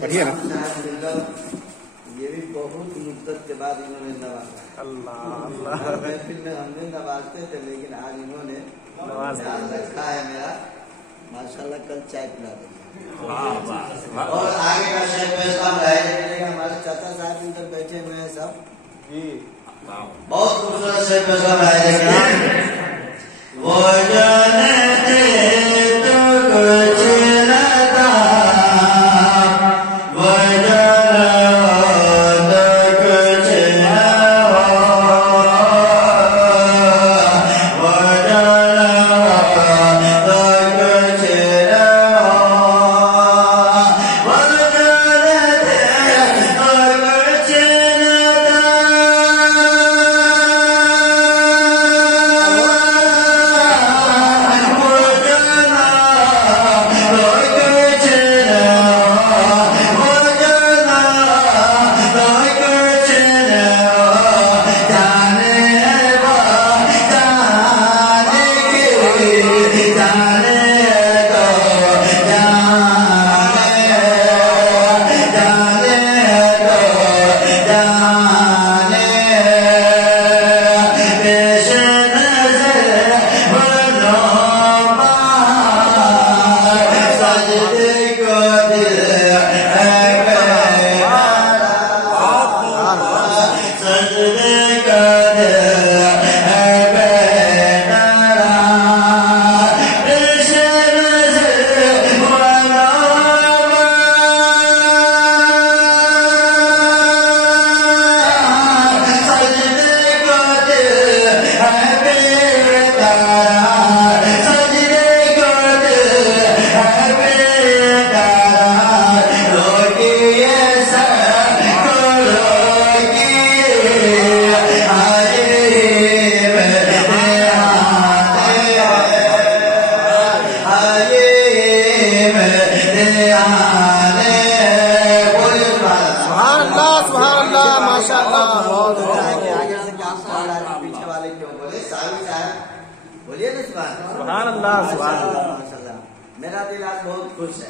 बढ़िया ना? ये भी बहुत मुद्दत के बाद इन्होंने नवाजा। अल्लाह अल्लाह। महफिल में हमने नवाजते थे, लेकिन आज इन्होंने ध्यान रखा है मेरा। माशाल्लाह कल चाय पिला देंगे। और आगे का शेर पैसा हमारे चाचा साहब इधर बैठे हुए हैं सब जी। बहुत खूबसूरत शेर पैसा वो जानते तो कुछ न था, वो जाना तो कुछ न हो, वो जाना तो कुछ न हो, वो जानते तो कुछ न था। पीछे वाले क्यों बोले? साहब बोलिए ना सुभान अल्लाह, सुभान अल्लाह। माशाल्लाह, मेरा दिल आज बहुत खुश है।